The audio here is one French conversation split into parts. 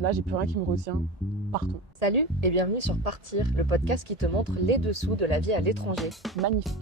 Là, j'ai plus rien qui me retient. Partons. Salut et bienvenue sur Partir, le podcast qui te montre les dessous de la vie à l'étranger. Magnifique.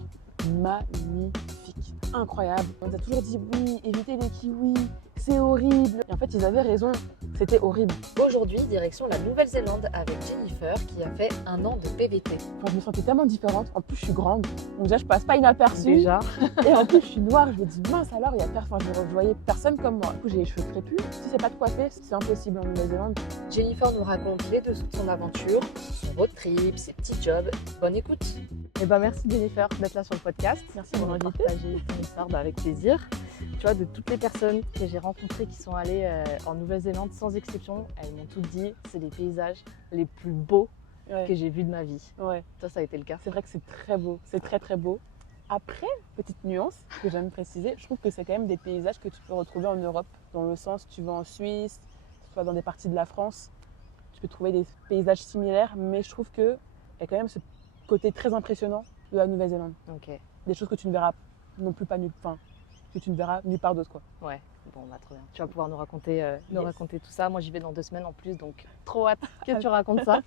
Magnifique. Incroyable. On nous a toujours dit oui, évitez les kiwis, c'est horrible. Et en fait, ils avaient raison. C'était horrible. Aujourd'hui, direction la Nouvelle-Zélande avec Jennifer qui a fait 1 an de PVT. Enfin, je me sentais tellement différente. En plus, je suis grande. Donc déjà, je passe pas inaperçue. Déjà. Et en plus, je suis noire. Je me dis, mince alors, il y a personne. Enfin, je voyais personne comme moi. Du coup, j'ai les cheveux crépus. Si c'est pas de coiffer, c'est impossible en Nouvelle-Zélande. Jennifer nous raconte les dessous de son aventure, son road trip, ses petits jobs. Bonne écoute. Eh ben, merci Jennifer d'être là sur le podcast. Merci pour de nous m'inviter. partager ton histoire avec plaisir. Tu vois, de toutes les personnes que j'ai rencontrées qui sont allées en Nouvelle-Zélande, sans exception, elles m'ont toutes dit c'est les paysages les plus beaux Ouais. que j'ai vus de ma vie. Ouais. Toi, ça a été le cas. C'est vrai que c'est très beau. C'est très très beau. Après, petite nuance que j'aime préciser, je trouve que c'est quand même des paysages que tu peux retrouver en Europe. Dans le sens, tu vas en Suisse, tu vas dans des parties de la France, tu peux trouver des paysages similaires, mais je trouve qu'il y a quand même ce côté très impressionnant de la Nouvelle-Zélande. Ok. Des choses que tu ne verras non plus pas nulle, enfin, que tu ne verras nulle part d'autre, quoi. Ouais. Bon, bah, trop bien. Tu vas pouvoir nous raconter Yes. tout ça. Moi, j'y vais dans 2 semaines en plus, donc trop hâte que tu racontes ça.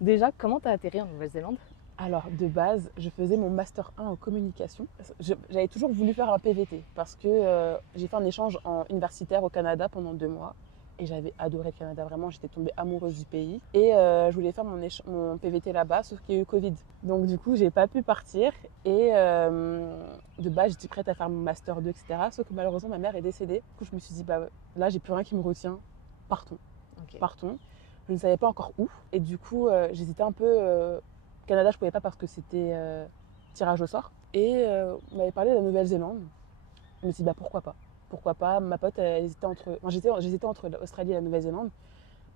Déjà, comment t'as atterri en Nouvelle-Zélande? Alors, de base, je faisais mon Master 1 en communication. J'avais toujours voulu faire un PVT parce que j'ai fait un échange universitaire au Canada pendant 2 mois. Et j'avais adoré le Canada, vraiment, j'étais tombée amoureuse du pays. Et je voulais faire mon PVT là-bas, sauf qu'il y a eu Covid. Donc du coup, j'ai pas pu partir. Et de base, j'étais prête à faire mon Master 2, etc. Sauf que malheureusement, ma mère est décédée. Du coup, je me suis dit, bah là, j'ai plus rien qui me retient. Partons. Ok. Partons. Je ne savais pas encore où. Et du coup, j'hésitais un peu. Canada, je pouvais pas parce que c'était tirage au sort. Et on m'avait parlé de la Nouvelle-Zélande. Je me suis dit, bah pourquoi pas. Pourquoi pas. Ma pote, elle hésitait entre. Enfin, j'hésitais entre l'Australie et la Nouvelle-Zélande.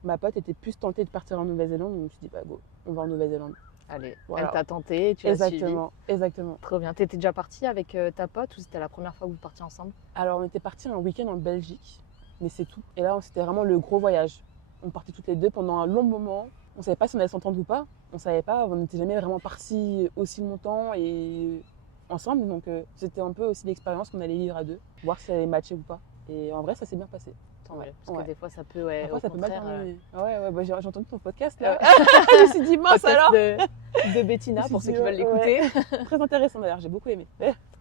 Ma pote était plus tentée de partir en Nouvelle-Zélande. Donc je me suis dit, bah go, on va en Nouvelle-Zélande. Allez, Voilà. elle t'a tenté, tu l'as suivi. Exactement. Trop bien. T'étais déjà partie avec ta pote ou c'était la première fois que vous partiez ensemble? Alors, on était partis un week-end en Belgique, mais c'est tout. Et là, c'était vraiment le gros voyage. On partait toutes les deux pendant un long moment. On ne savait pas si on allait s'entendre ou pas. On savait pas, on n'était jamais vraiment partis aussi longtemps et ensemble. Donc, c'était un peu aussi l'expérience qu'on allait vivre à deux, voir si ça allait matcher ou pas. Et en vrai, ça s'est bien passé. Tant mieux, parce Ouais. que des fois ça peut, ouais, Parfois, au ça peut mal contraire, terminer. Ouais, bah, j'ai entendu ton podcast là. Je me suis dit, mince podcast alors. de Bettina pour ceux qui veulent l'écouter. Très intéressant d'ailleurs, j'ai beaucoup aimé.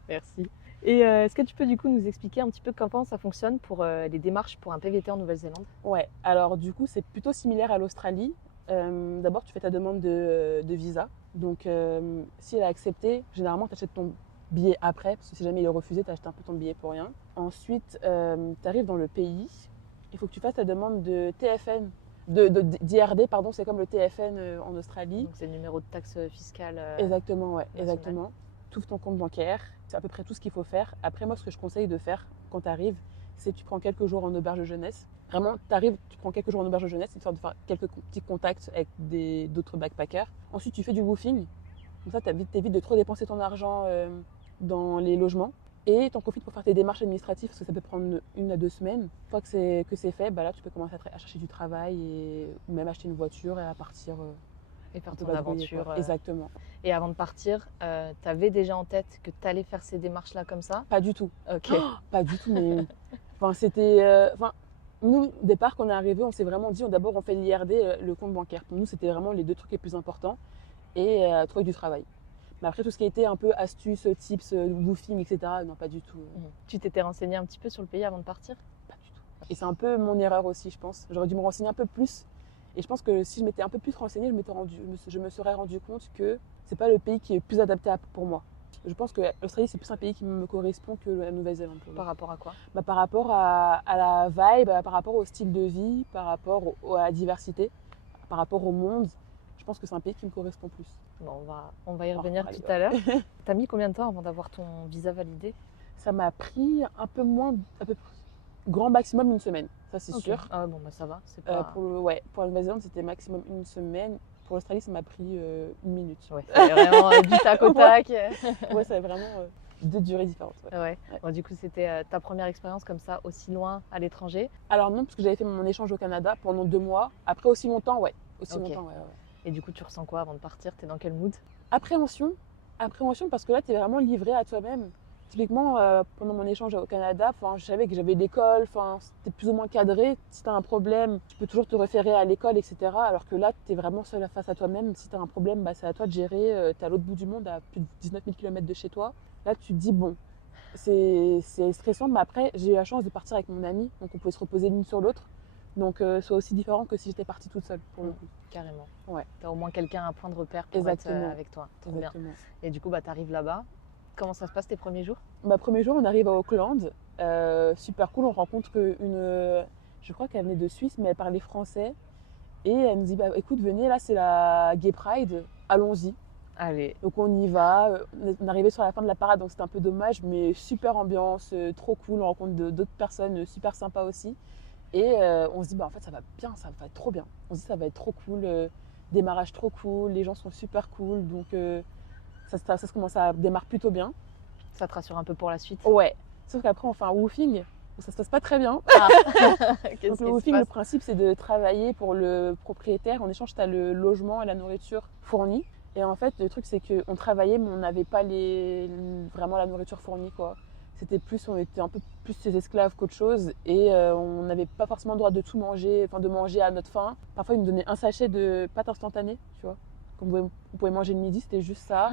Merci. Et est-ce que tu peux du coup nous expliquer un petit peu comment ça fonctionne pour les démarches pour un PVT en Nouvelle-Zélande? Ouais, alors du coup, c'est plutôt similaire à l'Australie. D'abord, tu fais ta demande de visa. Donc, si elle a accepté, généralement, tu achètes ton billet après, parce que si jamais il est refusé, tu achètes un peu ton billet pour rien. Ensuite, tu arrives dans le pays. Il faut que tu fasses ta demande de TFN, d'IRD, pardon, c'est comme le TFN en Australie. Donc c'est le numéro de taxe fiscale. Exactement, ouais, nationale. exactement. Tu ouvres ton compte bancaire, c'est à peu près tout ce qu'il faut faire. Après, moi, ce que je conseille de faire quand tu arrives, c'est que tu prends quelques jours en auberge de jeunesse. Vraiment, tu arrives, tu prends quelques jours en auberge de jeunesse, histoire de faire quelques petits contacts avec d'autres backpackers. Ensuite, tu fais du woofing. Comme ça, t'évites de trop dépenser ton argent dans les logements. Et tu en profites pour faire tes démarches administratives, parce que ça peut prendre 1 à 2 semaines. Une fois que c'est fait, bah là, tu peux commencer à chercher du travail et même acheter une voiture et à partir. Et faire un peu ton vadrouiller, aventure. quoi. Exactement. Et avant de partir, t'avais déjà en tête que t'allais faire ces démarches-là comme ça? Pas du tout. Ok. Pas du tout, mais enfin, c'était. Nous, au départ, quand on est arrivé, on s'est vraiment dit d'abord, on fait l'IRD, le compte bancaire. Pour nous, c'était vraiment les 2 trucs les plus importants et trouver du travail. Mais après, tout ce qui était un peu astuces, tips, woofing, etc., non, pas du tout. Tu t'étais renseigné un petit peu sur le pays avant de partir? Pas du tout. Et c'est un peu mon erreur aussi, je pense. J'aurais dû me renseigner un peu plus. Et je pense que si je m'étais un peu plus renseignée, je me serais rendu compte que c'est pas le pays qui est le plus adapté pour moi. Je pense que l'Australie, c'est plus un pays qui me correspond que la Nouvelle-Zélande. Par rapport à quoi? Par rapport à la vibe, par rapport au style de vie, par rapport à la diversité, par rapport au monde. Je pense que c'est un pays qui me correspond plus. Bon, on va y revenir allez, tout à l'heure. T'as mis combien de temps avant d'avoir ton visa validé? Ça m'a pris un peu moins, grand maximum 1 semaine, ça c'est Ok. sûr. Ah bon, bah ça va, c'est pas... Pour la Nouvelle-Zélande, c'était maximum 1 semaine. Pour l'Australie, ça m'a pris 1 minute. Ouais, c'est vraiment du tac au tac. Ouais, c'est vraiment 2 durées différentes. Ouais. Ouais. Bon, du coup, c'était ta première expérience comme ça, aussi loin à l'étranger? Alors non, parce que j'avais fait mon échange au Canada pendant 2 mois. Après aussi longtemps, ouais. Ok. Et du coup, tu ressens quoi avant de partir? T'es dans quel mood? Appréhension parce que là, tu es vraiment livré à toi-même. Typiquement, pendant mon échange au Canada, je savais que j'avais l'école, c'était plus ou moins cadré. Si tu as un problème, tu peux toujours te référer à l'école, etc. Alors que là, tu es vraiment seul face à toi-même. Si tu as un problème, c'est à toi de gérer. Tu es à l'autre bout du monde, à plus de 19 000 km de chez toi. Là, tu te dis, bon, c'est stressant, mais après, j'ai eu la chance de partir avec mon ami, donc on pouvait se reposer l'une sur l'autre. Donc, c'est aussi différent que si j'étais partie toute seule, pour le coup. Carrément. Ouais. Tu as au moins quelqu'un à point de repère pour Exactement. être avec toi. Trop bien. Exactement. Et du coup, tu arrives là-bas. Comment ça se passe tes premiers jours? Premier jour, on arrive à Auckland. Super cool, on rencontre je crois qu'elle venait de Suisse, mais elle parlait français. Et elle nous dit, écoute, venez, là c'est la Gay Pride, allons-y. Allez. Donc on y va, on est arrivé sur la fin de la parade, donc c'était un peu dommage, mais super ambiance, trop cool, on rencontre d'autres personnes super sympas aussi. Et on se dit, en fait ça va bien, ça va être trop bien. On se dit, ça va être trop cool, démarrage trop cool, les gens sont super cool, donc ça commence à démarrer plutôt bien. Ça te rassure un peu pour la suite? Ouais, sauf qu'après on fait un woofing, ça se passe pas très bien. Ah. Donc le woofing, le principe c'est de travailler pour le propriétaire, en échange tu as le logement et la nourriture fournis. Et en fait, le truc, c'est qu'on travaillait, mais on n'avait pas vraiment la nourriture fournie, quoi. On était un peu plus ses esclaves qu'autre chose. Et on n'avait pas forcément le droit de tout manger, de manger à notre faim. Parfois, ils nous donnaient un sachet de pâtes instantanées, tu vois. On pouvait manger le midi, c'était juste ça.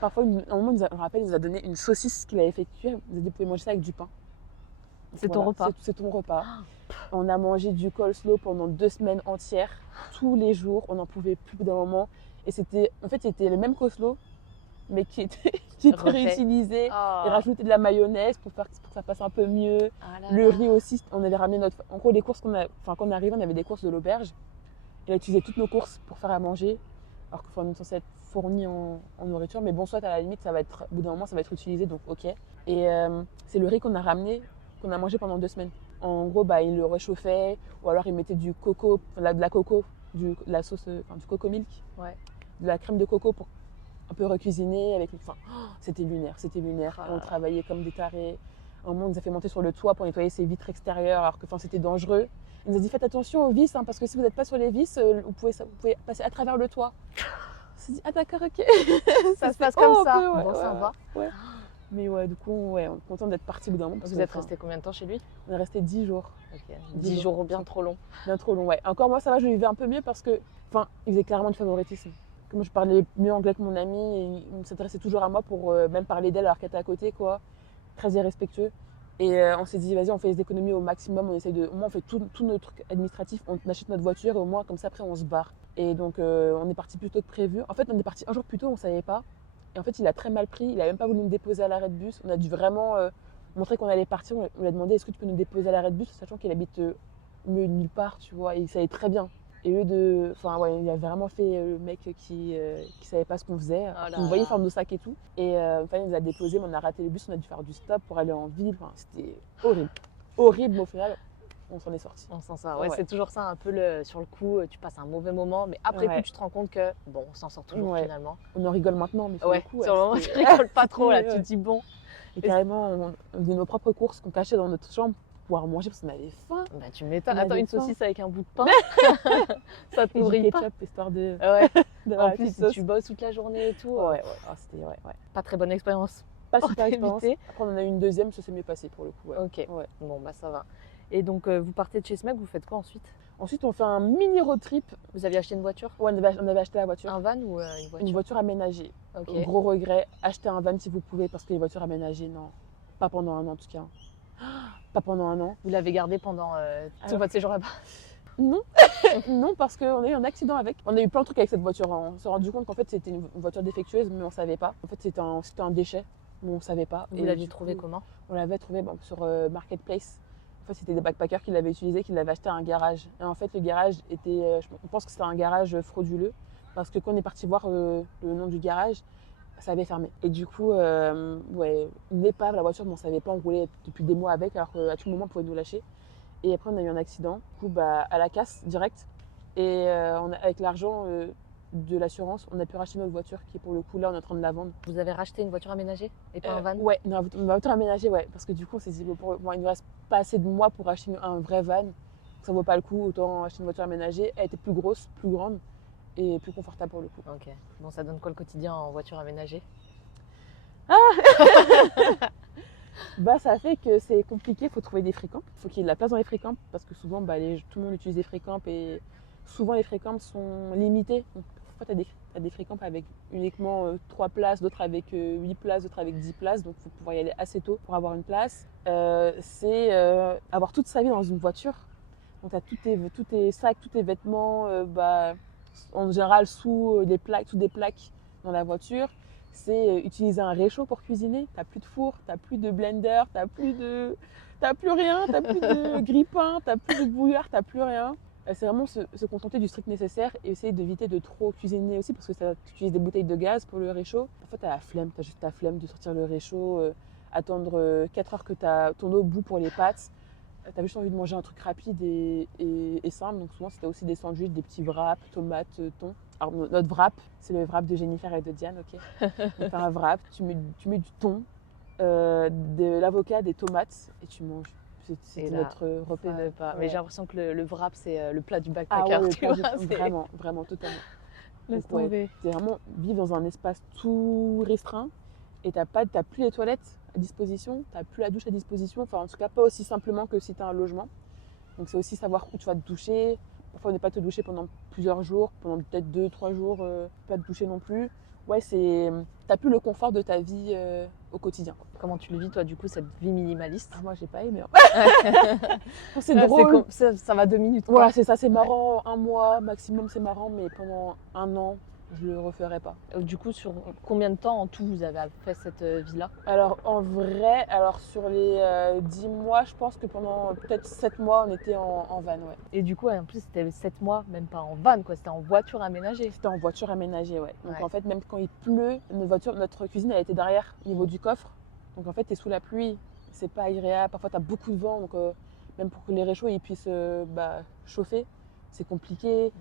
Parfois, à un moment, je me rappelle, il nous a donné une saucisse qu'il avait fait cuire. Il nous a dit, vous pouvez manger ça avec du pain. C'est ton repas. C'est ton repas. On a mangé du coleslaw pendant 2 semaines entières, tous les jours. On n'en pouvait plus d'un moment. Et c'était le même coleslaw, mais qui était réutilisé. Et rajouté de la mayonnaise pour que ça passe un peu mieux. Le riz aussi, on avait ramené en gros, les courses quand on arrivait, on avait des courses de l'auberge. Elle a utilisé toutes nos courses pour faire à manger, alors qu'on est censé être fourni en nourriture. Mais bon, soit à la limite, au bout d'un moment, ça va être utilisé, donc ok. Et c'est le riz qu'on a ramené, qu'on a mangé pendant 2 semaines. En gros, il le réchauffait, ou alors il mettait du coco, de la coco, de la sauce, du coco milk, de la crème de coco pour un peu recuisiner avec. C'était lunaire. Et on travaillait comme des tarés. À un moment, on nous a fait monter sur le toit pour nettoyer ses vitres extérieures, alors que c'était dangereux. Il nous a dit, faites attention aux vis, parce que si vous n'êtes pas sur les vis, vous pouvez passer à travers le toit. On s'est dit, ah d'accord, ok. Ça se passe comme ça. Bon, ça va. Ouais. Mais ouais, du coup, on est content d'être partis au bout d'un moment. Vous êtes resté combien de temps chez lui? On est resté 10 jours. Okay. 10 jours bien trop long. Bien trop long, ouais. Encore moi, ça va, je vivais un peu mieux parce que, il faisait clairement du favoritisme. Moi, je parlais mieux anglais que mon ami et il s'intéressait toujours à moi pour même parler d'elle alors qu'elle était à côté, quoi. Très irrespectueux. Et on s'est dit, vas-y, on fait les économies au maximum, au moins on fait tout nos trucs administratifs, on achète notre voiture et au moins, comme ça, après, on se barre. Et donc, on est parti plus tôt que prévu. En fait, on est parti un jour plus tôt, on savait pas. Et en fait, il a très mal pris, il a même pas voulu nous déposer à l'arrêt de bus. On a dû vraiment montrer qu'on allait partir. On lui a demandé, est-ce que tu peux nous déposer à l'arrêt de bus, sachant qu'il habite mieux nulle part, tu vois, et il savait très bien. Et il a vraiment fait le mec qui savait pas ce qu'on faisait. On voyait faire nos sacs et tout. Et il nous a déposé, mais on a raté le bus, on a dû faire du stop pour aller en ville. C'était horrible. Horrible, mais au final, on s'en est sorti. On s'en sort. Ouais, c'est toujours ça, un peu sur le coup, tu passes un mauvais moment, mais après coup, tu te rends compte que bon, on s'en sort toujours finalement. On en rigole maintenant, mais sur le coup, sur le moment, tu rigoles pas trop là, tu te dis bon. Et carrément, on faisait nos propres courses qu'on cachait dans notre chambre pour pouvoir manger parce qu'on avait faim. Tu m'étonnes. Attends, une saucisse avec un bout de pain, ça te nourrit pas. Ketchup, histoire de. En plus, si tu bosses toute la journée et tout. C'était pas très bonne expérience. Pas super expérience. Après, on en a eu une deuxième, ça s'est mieux passé pour le coup. Ok. Bon, ça va. Et donc, vous partez de chez Smeg, vous faites quoi ensuite? Ensuite, on fait un mini road trip. Vous aviez acheté une voiture? Ouais, on avait acheté la voiture. Un van ou une voiture? Une voiture aménagée. Okay. Gros regret, achetez un van si vous pouvez, parce que les voitures aménagées, non. Pas pendant un an en tout cas. Pas pendant un an. Vous l'avez gardée pendant tout votre séjour là-bas? Non. Non, parce qu'on a eu un accident avec. On a eu plein de trucs avec cette voiture. On s'est rendu compte qu'en fait, c'était une voiture défectueuse, mais on savait pas. En fait, c'était un déchet, mais on savait pas. Vous l'aviez trouvé comment? On l'avait trouvé sur Marketplace. En fait, c'était des backpackers qui l'avaient utilisé, qui l'avaient acheté à un garage. Et en fait, le garage était. On pense que c'était un garage frauduleux, parce que quand on est parti voir le nom du garage, ça avait fermé. Et du coup, une épave, la voiture, mais on ne savait pas, on roulait depuis des mois avec, alors qu'à tout moment, on pouvait nous lâcher. Et après, on a eu un accident, du coup, à la casse, direct. Et avec l'argent de l'assurance, on a pu racheter notre voiture, qui pour le coup, là, on est en train de la vendre. Vous avez racheté une voiture aménagée et pas un van? Ouais, une voiture aménagée, ouais. Parce que du coup, on s'est dit, il ne reste pas assez de mois pour acheter un vrai van. Ça ne vaut pas le coup, autant acheter une voiture aménagée. Elle était plus grosse, plus grande et plus confortable pour le coup. Ok. Bon, ça donne quoi le quotidien en voiture aménagée? Bah, ça fait que c'est compliqué, il faut trouver des free camps. Il faut qu'il y ait de la place dans les free camps parce que souvent, bah, tout le monde utilise des free camps et souvent les free camps sont limités. Donc, parfois, t'as des free camps avec uniquement 3 places, d'autres avec 8 places, d'autres avec 10 places. Donc, il faut pouvoir y aller assez tôt pour avoir une place. C'est avoir toute sa vie dans une voiture. Donc, tu as tous tes sacs, tous tes vêtements, bah, en général sous des plaques dans la voiture. C'est utiliser un réchaud pour cuisiner. T'as plus de four, t'as plus de blender, t'as plus rien, t'as plus de grille-pain, t'as plus de bouillard, t'as plus rien. C'est vraiment se contenter du strict nécessaire et essayer d'éviter de trop cuisiner aussi parce que tu utilises des bouteilles de gaz pour le réchaud. Parfois t'as la flemme, t'as juste la flemme de sortir le réchaud, attendre 4 heures que t'as ton eau au bout pour les pâtes. T'as juste envie de manger un truc rapide et simple. Donc souvent c'était aussi des sandwichs, des petits wraps, tomates, thon. Alors notre wrap, c'est le wrap de Jennifer et de Diane, ok. Donc t'as un wrap, tu mets du thon, de l'avocat, des tomates et tu manges. C'était notre repas. Pas. Mais j'ai l'impression que le wrap, c'est le plat du Ah backpacker. ouais, tu vois, vraiment, vraiment, totalement. Laisse Donc, tomber. t'es vraiment vivre dans un espace tout restreint et t'as plus les toilettes à disposition, t'as plus la douche à disposition, enfin en tout cas pas aussi simplement que si t'as un logement. Donc c'est aussi savoir où tu vas te doucher. Parfois ne pas te doucher pendant plusieurs jours, pendant peut-être 2-3 jours, pas te doucher non plus. Ouais, t'as plus le confort de ta vie au quotidien. Comment tu le vis, toi, du coup, cette vie minimaliste? Ah, moi, j'ai pas aimé. Hein. C'est drôle. Ça va 2 minutes. Quoi. Voilà, c'est ça, c'est marrant. Un mois maximum, c'est marrant, mais pendant un an, je le referai pas. Du coup, sur combien de temps en tout vous avez fait cette vie-là? Alors, en vrai, sur les 10 mois, je pense que pendant peut-être 7 mois, on était en van, ouais. Et du coup, en plus, c'était 7 mois, même pas en van, quoi. C'était en voiture aménagée. C'était en voiture aménagée, ouais. Donc Ouais. en fait, même quand il pleut, notre cuisine, elle était derrière, au niveau du coffre. Donc en fait, t'es sous la pluie, c'est pas agréable. Parfois, t'as beaucoup de vent, donc même pour que les réchauds ils puissent chauffer, c'est compliqué.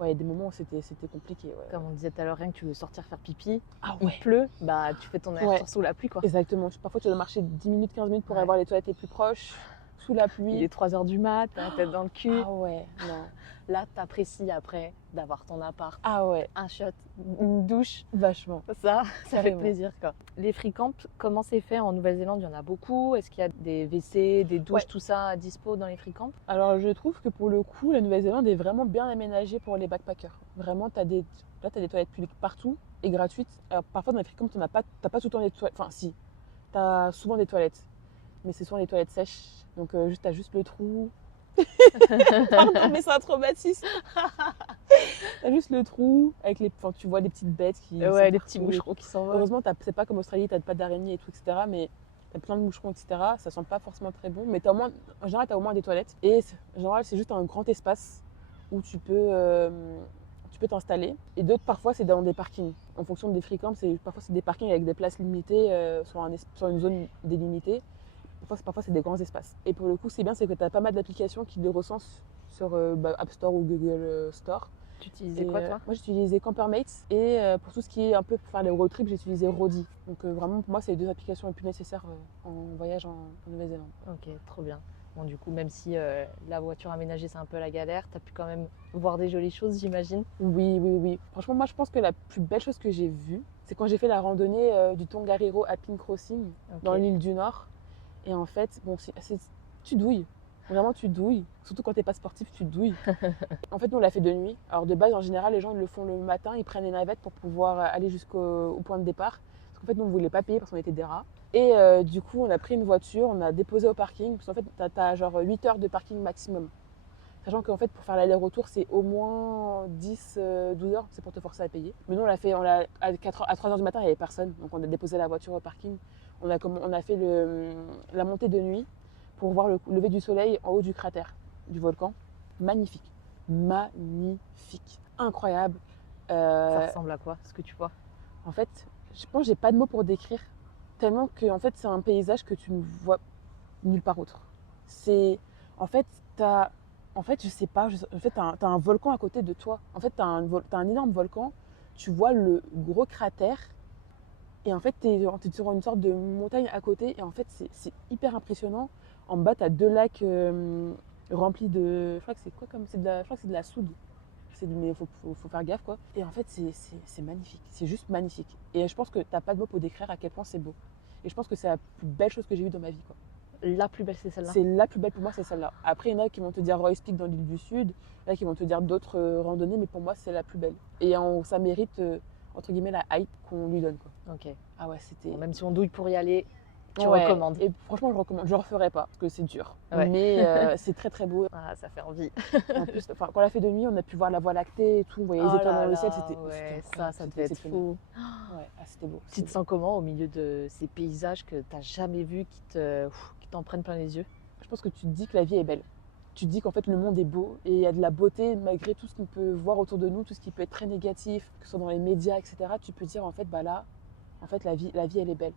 Ouais, il y a des moments où c'était compliqué. Ouais. Comme on disait tout à l'heure, rien que tu veux sortir faire pipi, Ah il ouais. pleut, bah tu fais ton aller-retour sous la pluie, quoi. Exactement. Parfois, tu dois marcher 10 minutes, 15 minutes pour Ouais. avoir les toilettes les plus proches, sous la pluie. Il est 3h du mat, t'as la tête dans le cul. Ah ouais, non. Là, t'apprécies après d'avoir ton appart, Ah ouais, un shot, une douche. vachement. Ça fait Carrément. plaisir, quoi. Les free camps, comment c'est fait en Nouvelle-Zélande? Il y en a beaucoup. Est-ce qu'il y a des WC, des douches, Ouais. tout ça à dispo dans les free camps? Alors, je trouve que pour le coup, la Nouvelle-Zélande est vraiment bien aménagée pour les backpackers. Vraiment, t'as des toilettes publiques partout et gratuites. Alors, parfois, dans les free camps, t'as pas tout le temps des toilettes. Enfin, si, t'as souvent des toilettes. Mais c'est souvent des toilettes sèches. Donc, t'as juste le trou. Pardon, mais c'est un traumatisme. T'as juste le trou avec tu vois les petites bêtes qui. Ouais, sont les petits partout. moucherons qui s'envolent. Heureusement, c'est pas comme Australie, t'as pas d'araignées et tout, etc. Mais t'as plein de moucherons, etc. Ça sent pas forcément très bon. Mais en général, t'as au moins des toilettes. Et en général, c'est juste un grand espace où tu peux t'installer. Et d'autres, parfois, c'est dans des parkings. En fonction des free camps, parfois, c'est des parkings avec des places limitées sur une zone délimitée. Parfois, c'est des grands espaces. Et pour le coup, c'est bien, c'est que tu as pas mal d'applications qui le recensent sur App Store ou Google Store. Tu utilisais quoi, toi? Moi, j'utilisais Campermates et pour tout ce qui est un peu pour faire les road trips, j'ai utilisé Rodi. Donc vraiment, pour moi, c'est les 2 applications les plus nécessaires en voyage en Nouvelle-Zélande. Ok, trop bien. Bon, du coup, même si la voiture aménagée, c'est un peu la galère, t'as pu quand même voir des jolies choses, j'imagine. Oui. Franchement, moi, je pense que la plus belle chose que j'ai vue, c'est quand j'ai fait la randonnée du Tongariro Alpine Crossing dans l'île du Nord. Et en fait, bon, tu douilles. Vraiment, tu douilles. Surtout quand t'es pas sportif, tu douilles. En fait, nous, on l'a fait de nuit. Alors, de base, en général, les gens ils le font le matin. Ils prennent les navettes pour pouvoir aller jusqu'au point de départ. Parce qu'en fait, nous, on voulait pas payer parce qu'on était des rats. Et du coup, on a pris une voiture, on a déposé au parking. Parce qu'en fait, t'as genre 8 heures de parking maximum. Sachant qu'en fait, pour faire l'aller-retour, c'est au moins 10-12 heures. C'est pour te forcer à payer. Mais nous, à 3 heures du matin, il n'y avait personne. Donc, on a déposé la voiture au parking. On a fait la montée de nuit pour voir le lever du soleil en haut du cratère du volcan. Magnifique. Incroyable. Ça ressemble à quoi, ce que tu vois? En fait, je pense que j'ai pas de mots pour décrire. Tellement que en fait, c'est un paysage que tu ne vois nulle part autre. Je sais pas. T'as un volcan à côté de toi. En fait, t'as un énorme volcan. Tu vois le gros cratère. Et en fait, t'es sur une sorte de montagne à côté. Et en fait, c'est hyper impressionnant. En bas, t'as 2 lacs remplis de. Je crois que c'est quoi comme. Je crois que c'est de la soude. Mais il faut faire gaffe, quoi. Et en fait, c'est magnifique. C'est juste magnifique. Et je pense que t'as pas de mots pour décrire à quel point c'est beau. Et je pense que c'est la plus belle chose que j'ai vue dans ma vie, quoi. La plus belle, c'est celle-là. C'est la plus belle pour moi, c'est celle-là. Après, il y en a qui vont te dire Roy's Peak dans l'île du Sud, il y en a qui vont te dire d'autres randonnées, mais pour moi, c'est la plus belle. Et ça mérite, entre guillemets, la hype qu'on lui donne, quoi. Ok. Ah ouais, c'était... Bon, même si on douille pour y aller, tu Ouais. recommandes. Et franchement, je recommande. Je le referai pas, parce que c'est dur. Ouais. Mais c'est très très beau. Ah, ça fait envie. En plus, quand on l'a fait de nuit, on a pu voir la Voie lactée et tout, on voyait les Oh étoiles là dans le ciel, là, c'était ouais, incroyable, ça c'était devait être exceptionnel. fou. Ouais, ah, c'était beau. Tu te sens comment au milieu de ces paysages que tu n'as jamais vus, qui t'en prennent plein les yeux? Je pense que tu te dis que la vie est belle. Tu te dis qu'en fait le monde est beau et il y a de la beauté malgré tout ce qu'on peut voir autour de nous, tout ce qui peut être très négatif, que ce soit dans les médias, etc. Tu peux dire en fait, bah là, en fait la vie elle est belle.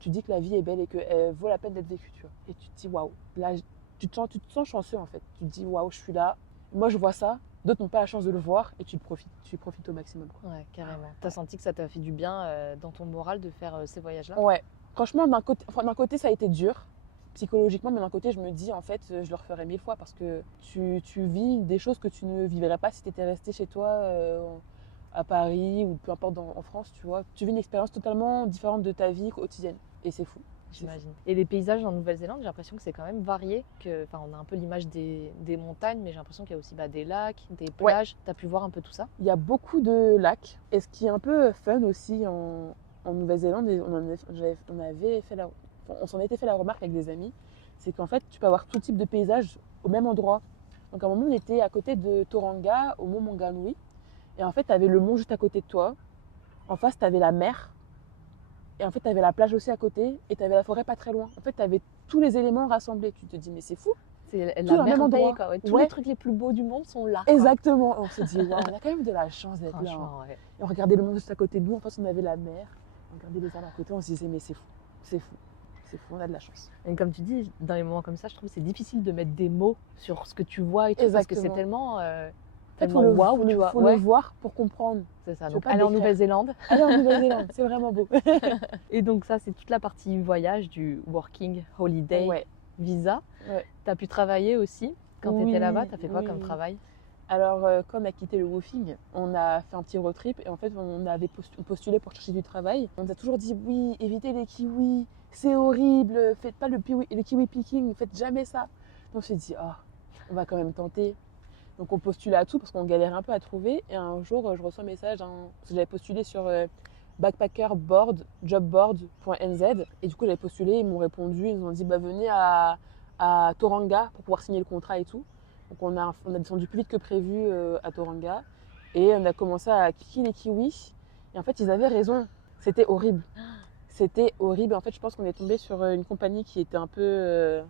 Tu dis que la vie est belle et qu'elle vaut la peine d'être vécue, tu vois. Et tu te dis waouh, là tu te sens chanceux en fait. Tu te dis waouh, je suis là. Moi je vois ça, d'autres n'ont pas la chance de le voir et tu profites au maximum, quoi. Ouais, carrément. T'as senti que ça t'a fait du bien dans ton moral de faire ces voyages-là? Ouais, franchement d'un côté ça a été dur. Psychologiquement, mais d'un côté, je me dis, en fait, je le referais 1000 fois parce que tu vis des choses que tu ne vivrais pas si tu étais resté chez toi à Paris ou peu importe en France, tu vois. Tu vis une expérience totalement différente de ta vie quotidienne et c'est fou. J'imagine. Et les paysages en Nouvelle-Zélande, j'ai l'impression que c'est quand même varié. On a un peu l'image des montagnes, mais j'ai l'impression qu'il y a aussi des lacs, des plages. Ouais. Tu as pu voir un peu tout ça? Il y a beaucoup de lacs. Et ce qui est un peu fun aussi en Nouvelle-Zélande, on s'en était fait la remarque avec des amis, c'est qu'en fait, tu peux avoir tout type de paysages au même endroit. Donc à un moment, on était à côté de Tauranga, au mont Maunganui. Et en fait, tu avais le mont juste à côté de toi. En face, tu avais la mer. Et en fait, tu avais la plage aussi à côté. Et tu avais la forêt pas très loin. En fait, tu avais tous les éléments rassemblés. Tu te dis, mais c'est fou. C'est la merveille, quoi. Ouais, tous les trucs les plus beaux du monde sont là. Exactement. On s'est dit, waouh, on a quand même de la chance d'être là. Hein. Ouais. Et on regardait le monde juste à côté de nous. En face, on avait la mer. On regardait les arbres à côté. On se disait, mais c'est fou. C'est fou. C'est fou, on a de la chance. Et comme tu dis, dans les moments comme ça, je trouve que c'est difficile de mettre des mots sur ce que tu vois et tout, parce que c'est tellement waouh, tu vois. Faut le voir pour comprendre. C'est ça. Donc aller en Nouvelle-Zélande. Aller en Nouvelle-Zélande, c'est vraiment beau. Et donc ça, c'est toute la partie voyage du Working Holiday Visa. Ouais. Tu as pu travailler aussi quand tu étais là-bas. Tu as fait quoi comme travail? Alors, quand on a quitté le woofing, on a fait un petit road trip et en fait, on avait postulé pour chercher du travail. On nous a toujours dit oui, évitez les kiwis, c'est horrible, faites pas le kiwi picking, faites jamais ça. Donc, on s'est dit, oh, on va quand même tenter. Donc, on postulait à tout parce qu'on galérait un peu à trouver. Et un jour, je reçois un message, parce que j'avais postulé sur backpackerboard.jobboard.nz. Et du coup, j'avais postulé, ils m'ont répondu, ils nous ont dit, bah, venez à Tauranga pour pouvoir signer le contrat et tout. Donc on a descendu plus vite que prévu à Tauranga et on a commencé à kicker les kiwis. Et en fait, ils avaient raison. C'était horrible. C'était horrible. En fait, je pense qu'on est tombé sur une compagnie qui était un peu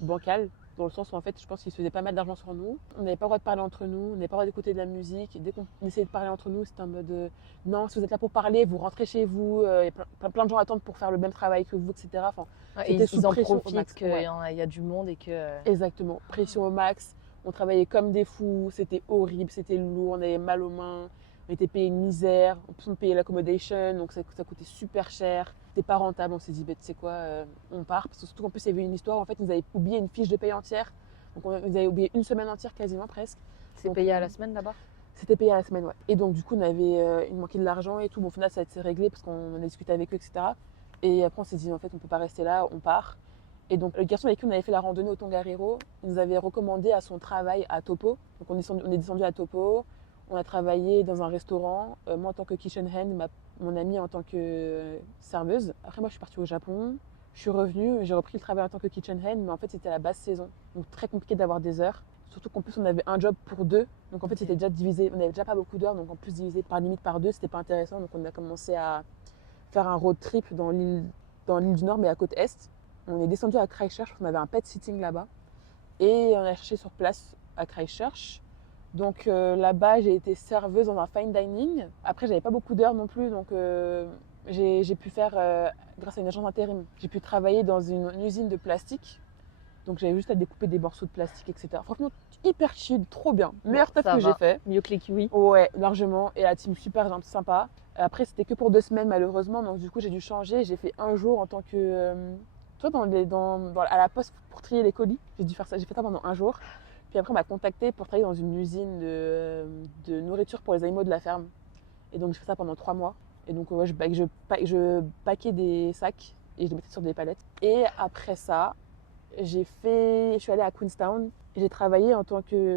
bancale, dans le sens où en fait, je pense qu'ils se faisaient pas mal d'argent sur nous. On n'avait pas le droit de parler entre nous, on n'avait pas le droit d'écouter de la musique. Et dès qu'on essayait de parler entre nous, c'était en mode non, si vous êtes là pour parler, vous rentrez chez vous. Il y a plein de gens attendent pour faire le même travail que vous, etc. Enfin, ils en profitent qu'il y a du monde et que... Exactement. Pression au max. On travaillait comme des fous, c'était horrible, c'était lourd, on avait mal aux mains, on était payé une misère, en plus on payait l'accommodation, donc ça coûtait super cher, c'était pas rentable, on s'est dit, bah, tu sais quoi, on part, parce que surtout qu'en plus il y avait une histoire, en fait ils nous avaient oublié une fiche de paye entière, donc ils nous avaient oublié une semaine entière quasiment presque. C'est payé à la semaine là-bas? C'était payé à la semaine, ouais. Et donc du coup il manquait de l'argent et tout, bon au final ça a été réglé parce qu'on a discuté avec eux, etc. Et après on s'est dit, en fait on peut pas rester là, on part. Et donc le garçon avec qui on avait fait la randonnée au Tongariro, il nous avait recommandé à son travail à Topo. Donc on est descendu à Topo, on a travaillé dans un restaurant, moi en tant que kitchen hand, mon amie en tant que serveuse. Après moi je suis partie au Japon, je suis revenue, j'ai repris le travail en tant que kitchen hand, mais en fait c'était la basse saison. Donc très compliqué d'avoir des heures. Surtout qu'en plus on avait un job pour deux, donc en fait c'était déjà divisé, on n'avait déjà pas beaucoup d'heures, donc en plus divisé par limite par deux, c'était pas intéressant. Donc on a commencé à faire un road trip dans l'île du Nord mais à côte Est. On est descendu à Christchurch, on avait un pet sitting là-bas. Et on a cherché sur place à Christchurch. Donc là-bas, j'ai été serveuse dans un fine dining. Après, j'avais pas beaucoup d'heures non plus, donc j'ai pu faire, grâce à une agence d'intérim, j'ai pu travailler dans une usine de plastique. Donc j'avais juste à découper des morceaux de plastique, etc. Franchement, hyper chill, trop bien. Meilleur taf que j'ai fait. Mieux que les kiwis. Ouais, largement. Et la team super sympa. Après, c'était que pour 2 semaines malheureusement, donc du coup, j'ai dû changer. J'ai fait un jour en tant que... à la poste pour trier les colis. J'ai dû faire ça, j'ai fait ça pendant un jour. Puis après, on m'a contacté pour travailler dans une usine de nourriture pour les animaux de la ferme. Et donc, j'ai fait ça pendant 3 mois. Et donc, ouais, je paquais des sacs et je les mettais sur des palettes. Et après ça, je suis allée à Queenstown et j'ai travaillé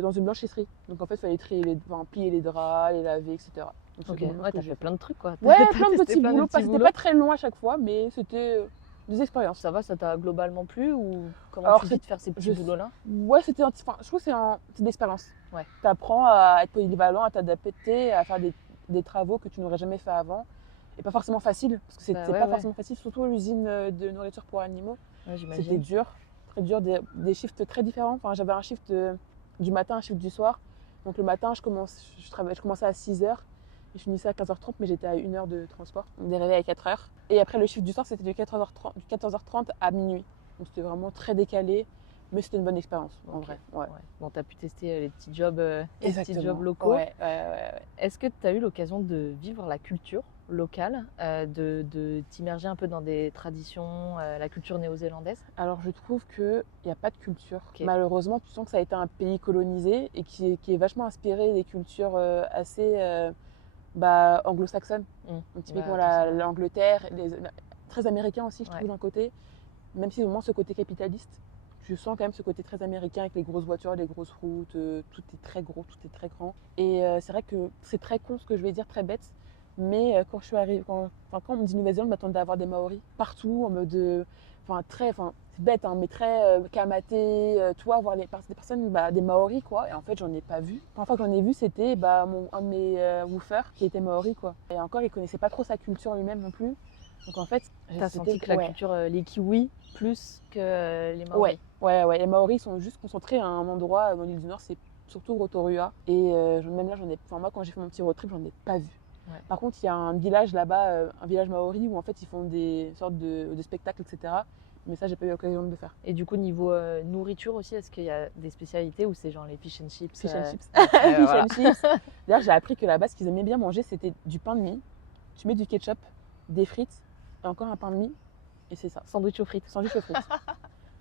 dans une blanchisserie. Donc en fait, il fallait plier les draps, les laver, etc. Donc, Ok, c'est vraiment ce ouais, que t'as j'ai fait plein de trucs quoi. Ouais, T'as plein de testé petits boulots. C'était boulots. pas très long à chaque fois, mais c'était des expériences. Ça va, ça t'a globalement plu ou comment Alors, tu dis de faire ces petits boulots-là? Ouais, je trouve que c'est une expérience. Ouais. Tu apprends à être polyvalent, à t'adapter, à faire des travaux que tu n'aurais jamais fait avant. Et pas forcément facile, parce que c'est Bah c'est ouais, pas ouais. forcément facile, surtout l'usine de nourriture pour animaux. Ouais, C'était j'imagine. dur, très dur, des shifts très différents. Enfin, j'avais un shift du matin, un shift du soir. Donc le matin, je commençais à 6h et je finissais à 15h30, mais j'étais à 1 heure de transport. Donc des réveils à 4h. Et après, le shift du soir, c'était de 14h30 à minuit. Donc c'était vraiment très décalé, mais c'était une bonne expérience, en Ok. vrai. Ouais. Ouais. Bon, t'as pu tester les petits jobs, Exactement. locaux. Ouais, ouais, ouais. Est-ce que tu as eu l'occasion de vivre la culture locale, de t'immerger un peu dans des traditions, la culture néo-zélandaise? Alors je trouve qu'il n'y a pas de culture. Ok. Malheureusement, tu sens que ça a été un pays colonisé et qui est vachement inspiré des cultures assez anglo-saxonnes. Donc typiquement Bah, l'Angleterre, très américain aussi, je trouve, Ouais. d'un côté. Même si au moins ce côté capitaliste, je sens quand même ce côté très américain avec les grosses voitures, les grosses routes, tout est très gros, tout est très grand. Et c'est vrai que c'est très con ce que je vais dire, très bête. Mais quand je suis arrivée, quand on me dit Nouvelle-Zélande, je m'attendais à avoir des Maoris partout, en mode, c'est bête, hein, mais très kamaté, tu vois, voir des personnes, des Maoris, quoi. Et en fait, j'en ai pas vu. La première fois que j'en ai vu, c'était un de mes woofers qui était Maori, quoi. Et encore, il connaissait pas trop sa culture lui-même non plus. Donc en fait, T'as senti que la culture, les Kiwis, plus que les Maoris? Ouais. Les Maoris sont juste concentrés à un endroit dans l'île du Nord, c'est surtout Rotorua. Et même là, moi, quand j'ai fait mon petit road trip, j'en ai pas vu. Ouais. Par contre, il y a un village là-bas, un village maori, où en fait ils font des sortes de spectacles, etc. Mais ça, j'ai pas eu l'occasion de le faire. Et du coup, niveau nourriture aussi, est-ce qu'il y a des spécialités ou c'est genre les fish and chips? Fish and chips. Fish Fish and chips. D'ailleurs, j'ai appris que là-bas, ce qu'ils aimaient bien manger, c'était du pain de mie. Tu mets du ketchup, des frites, et encore un pain de mie, et c'est ça. Sandwich aux frites. Sandwich aux frites.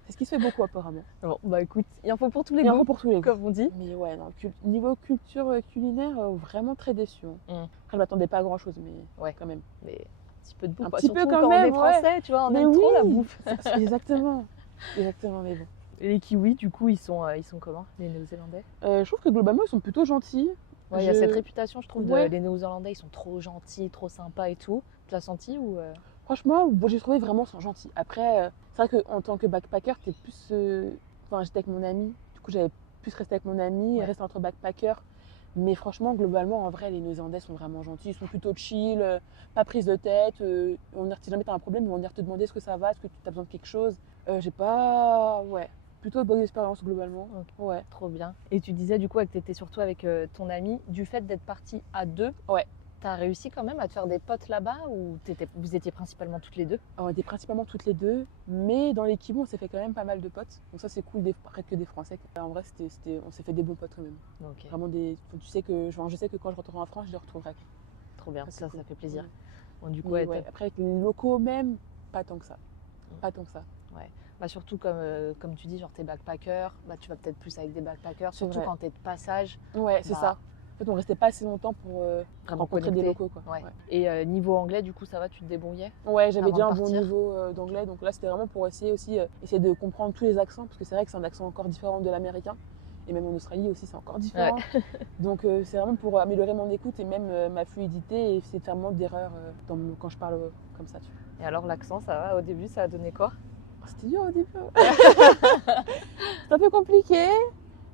C'est ce qui se fait beaucoup apparemment. Bon, bah écoute, il en faut pour tous les Il y en goûts, a pour tous les goûts. comme on dit. Mais ouais, non, niveau culture culinaire, vraiment très déçu. Après, je m'attendais pas à grand chose, mais Ouais. Quand même. Mais un petit peu de bouffe. Un quoi. petit peu Surtout quand quand même, on est français, tu vois, on Mais aime trop oui. la bouffe. Exactement. Exactement, mais bon. Et les Kiwis, du coup, ils sont comment, les Néo-Zélandais? Je trouve que globalement, ils sont plutôt gentils. Ouais, il y a cette réputation, je trouve, Ouais. les Néo-Zélandais, ils sont trop gentils, trop sympas et tout. Tu l'as senti ou Franchement, j'ai trouvé vraiment sont gentils. Après, c'est vrai qu'en tant que backpacker, t'es plus. J'étais avec mon ami, du coup, j'avais plus resté avec mon ami, Ouais. rester entre backpackers. Mais franchement, globalement, en vrai, les Néo-Zélandais sont vraiment gentils. Ils sont plutôt chill, pas prise de tête. Si jamais t'as un problème, ils vont venir te demander est-ce que ça va, est-ce que tu as besoin de quelque chose. J'ai pas. Ouais. Plutôt bonne expérience globalement. Ok. Ouais. Trop bien. Et tu disais du coup que tu étais surtout avec ton ami, du fait d'être parti à deux, Ouais. t'as réussi quand même à te faire des potes là-bas ou vous étiez principalement toutes les deux? On était principalement toutes les deux, mais dans les Kiwis, on s'est fait quand même pas mal de potes. Donc ça, c'est cool, après que des Français. En vrai, on s'est fait des bons potes quand même. Ok, Vraiment je sais que quand je retournerai en France, je les retrouverai. trop bien, c'est ça, cool. ça fait plaisir. Ouais. Bon, du coup, Mais ouais, après, avec les locaux même, pas tant que ça. Pas tant que ça. bah, surtout comme tu dis, genre t'es backpacker, bah, tu vas peut-être plus avec des backpackers, C'est surtout vrai. quand t'es de passage. Ouais, c'est Bah, ça. En fait, on restait pas assez longtemps pour Vraiment rencontrer des connecté. locaux, quoi. Ouais. Et niveau anglais, du coup, ça va, tu te débrouillais? Ouais, j'avais Avant déjà de un bon partir. niveau d'anglais, donc là c'était vraiment pour essayer aussi essayer de comprendre tous les accents, parce que c'est vrai que c'est un accent encore différent de l'américain, et même en Australie aussi c'est encore différent. Donc c'est vraiment pour améliorer mon écoute et même ma fluidité et essayer de faire moins d'erreurs quand je parle comme ça. Tu vois. Et alors l'accent, ça va, au début, ça a donné quoi? C'était dur au début. C'est un peu compliqué,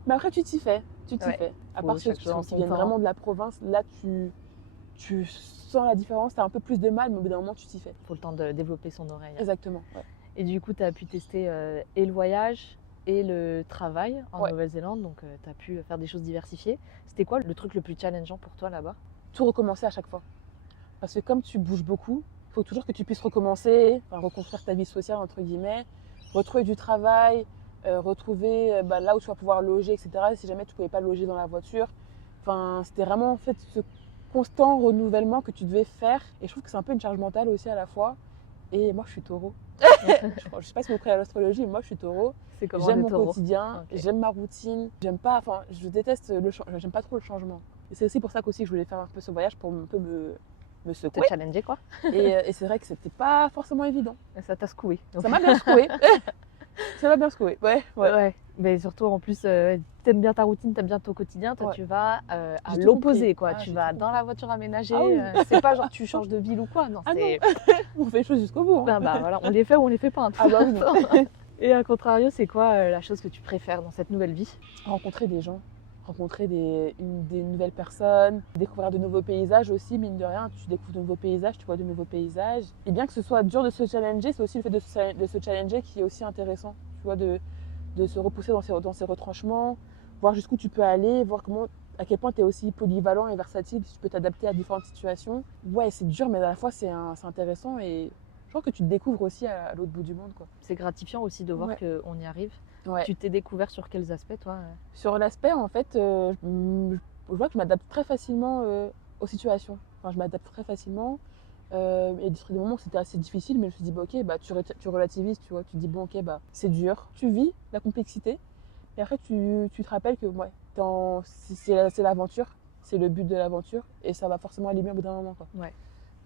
mais après tu t'y fais. Ouais. Fais. À Faut part ceux chaque chose en qui son viennent temps. vraiment de la province, là tu sens la différence, t'as un peu plus de mal, mais au bout d'un moment tu t'y fais. Faut le temps de développer son oreille. Exactement. Ouais. Et du coup, tu as pu tester et le voyage et le travail en Ouais. Nouvelle-Zélande, donc tu as pu faire des choses diversifiées. C'était quoi le truc le plus challengeant pour toi là-bas? Tout recommencer à chaque fois. Parce que comme tu bouges beaucoup, il faut toujours que tu puisses recommencer, reconstruire ta vie sociale, entre guillemets, retrouver du travail, retrouver là où tu vas pouvoir loger, etc. Si jamais tu ne pouvais pas loger dans la voiture. Enfin, c'était vraiment en fait ce constant renouvellement que tu devais faire. Et je trouve que c'est un peu une charge mentale aussi à la fois. Et moi, je suis taureau. Je ne sais pas si vous croyez à l'astrologie, mais moi, je suis taureau. C'est comment J'aime les mon taureaux? quotidien, Ok. j'aime ma routine. Je déteste j'aime pas trop le changement. Et c'est aussi pour ça qu'aussi je voulais faire un peu ce voyage pour un peu me Te secouer. challenger quoi. Et c'est vrai que c'était pas forcément évident. Et ça t'a secoué. Ça m'a bien secoué. Ça m'a bien secoué. Ouais. Ouais. Mais surtout en plus, t'aimes bien ta routine, t'aimes bien ton quotidien, toi Ouais. tu vas à J'ai tout l'opposé compris. quoi. Ah, Tu j'ai vas tout dans compris. la voiture aménagée. Ah oui. C'est pas genre tu changes de ville ou quoi. Non, Ah non. c'est. On fait les choses jusqu'au bout. Hein. Bah voilà, on les fait ou on les fait pas. Hein, de Ah bah oui, toute non. façon. Et à contrario, c'est quoi la chose que tu préfères dans cette nouvelle vie? Rencontrer des gens, rencontrer des nouvelles personnes, découvrir de nouveaux paysages aussi, mine de rien, tu découvres de nouveaux paysages, tu vois de nouveaux paysages. Et bien que ce soit dur de se challenger, c'est aussi le fait de se challenger qui est aussi intéressant, tu vois, de se repousser dans ses retranchements, voir jusqu'où tu peux aller, voir à quel point tu es aussi polyvalent et versatile, si tu peux t'adapter à différentes situations. Ouais, c'est dur, mais à la fois c'est intéressant et je crois que tu te découvres aussi à l'autre bout du monde, quoi. C'est gratifiant aussi de voir Ouais. qu'on y arrive. Ouais. Tu t'es découvert sur quels aspects toi? Sur l'aspect, en fait, je vois que je m'adapte très facilement aux situations. Enfin, je m'adapte très facilement. Et des moments où c'était assez difficile, mais je me suis dit, bah, ok, bah, tu relativises, tu vois. Tu te dis, bon, ok, bah, c'est dur. Tu vis la complexité. Et après, tu te rappelles que ouais, c'est l'aventure, c'est le but de l'aventure. Et ça va forcément aller bien au bout d'un moment, quoi. Ouais.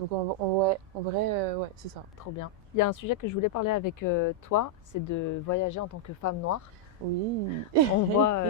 Donc, en vrai, ouais, c'est ça. Trop bien. Il y a un sujet que je voulais parler avec toi, c'est de voyager en tant que femme noire. Oui. On voit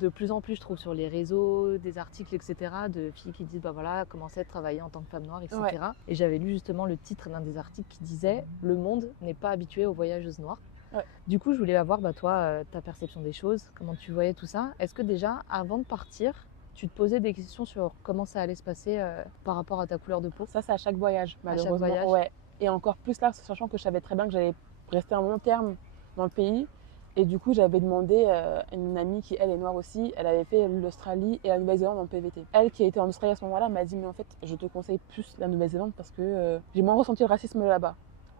de plus en plus, je trouve, sur les réseaux, des articles, etc., de filles qui disent, bah voilà, comment c'est de travailler en tant que femme noire, etc. Ouais. Et j'avais lu justement le titre d'un des articles qui disait « Le monde n'est pas habitué aux voyageuses noires ». Ouais. Du coup, je voulais avoir, bah, toi, ta perception des choses, comment tu voyais tout ça. Est-ce que déjà, avant de partir, tu te posais des questions sur comment ça allait se passer par rapport à ta couleur de peau? Ça, c'est à chaque voyage, malheureusement. voyage. Ouais. Et encore plus là, sachant que je savais très bien que j'allais rester un long terme dans le pays. Et du coup, j'avais demandé à une amie qui, elle, est noire aussi. Elle avait fait l'Australie et la Nouvelle-Zélande en PVT. Elle, qui était en Australie à ce moment-là, m'a dit, mais en fait, je te conseille plus la Nouvelle-Zélande parce que j'ai moins ressenti le racisme là-bas.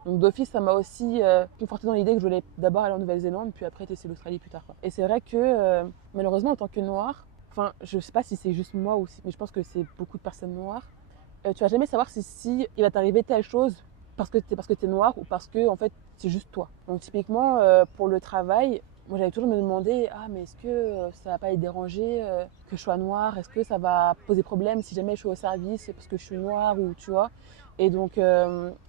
Donc d'office, ça m'a aussi conforté dans l'idée que je voulais d'abord aller en Nouvelle-Zélande, puis après tester l'Australie plus tard, quoi. Et c'est vrai que malheureusement, en tant que noire, enfin, je sais pas si c'est juste moi ou mais je pense que c'est beaucoup de personnes noires, tu vas jamais savoir si il va t'arriver telle chose parce que t'es noir ou parce que en fait c'est juste toi. Donc typiquement pour le travail, moi j'avais toujours me demandé mais est-ce que ça va pas les déranger que je sois noire, est-ce que ça va poser problème si jamais je suis au service parce que je suis noire ou tu vois. Et donc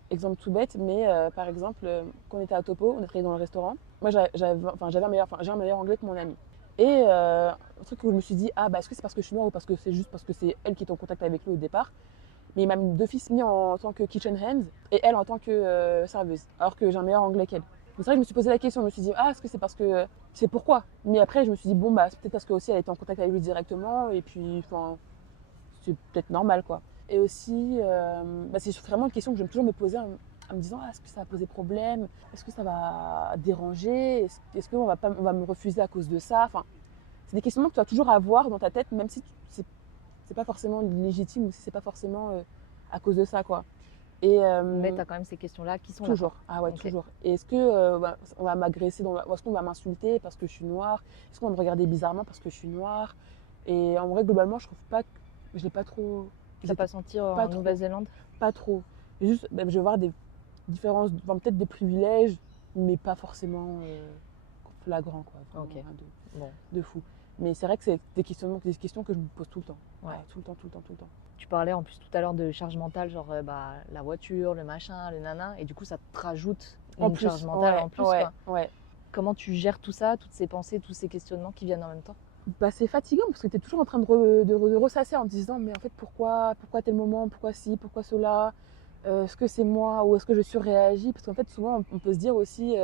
exemple tout bête, mais par exemple quand on était à Topo, on était dans le restaurant. Moi j'ai un meilleur anglais que mon ami. Et un truc où je me suis dit est-ce que c'est parce que je suis noire ou parce que c'est juste parce que c'est elle qui est en contact avec lui au départ. Mais il m'a d'office mis en tant que kitchen hand et elle en tant que serveuse, alors que j'ai un meilleur anglais qu'elle. C'est vrai que je me suis posé la question, je me suis dit est-ce que c'est parce que c'est pourquoi. Mais après je me suis dit c'est peut-être parce que aussi elle était en contact avec lui directement et puis c'est peut-être normal quoi. Et aussi c'est vraiment une question que j'aime toujours me poser en me disant est-ce que ça va poser problème, est-ce que ça va déranger, est-ce qu'on va me refuser à cause de ça. Enfin, c'est des questionnements que tu vas toujours avoir dans ta tête, même si c'est pas forcément légitime ou si c'est pas forcément à cause de ça quoi. Et mais tu as quand même ces questions-là qui sont toujours. là. Ah ouais, Okay. toujours. Et est-ce que on va m'agresser, est-ce qu'on va m'insulter parce que je suis noire, est-ce qu'on va me regarder bizarrement parce que je suis noire. Et en vrai globalement je trouve pas que je l'ai pas trop. Tu l'as pas senti en pas trop. Nouvelle-Zélande? Pas trop. Juste je vais voir des différences, peut-être des privilèges, mais pas forcément flagrants quoi. Vraiment, Ok. rien de fou. Mais c'est vrai que c'est des questions que je me pose tout le temps. Ouais. Tout le temps. Tu parlais en plus tout à l'heure de charge mentale, genre la voiture, le machin, le nana, et du coup ça te rajoute une charge mentale en plus. Ouais, quoi. ouais. Comment tu gères tout ça, toutes ces pensées, tous ces questionnements qui viennent en même temps? C'est fatigant parce que tu es toujours en train de ressasser en te disant mais en fait pourquoi tel moment, pourquoi ci, pourquoi cela, est-ce que c'est moi ou est-ce que je surréagis, parce qu'en fait souvent on peut se dire aussi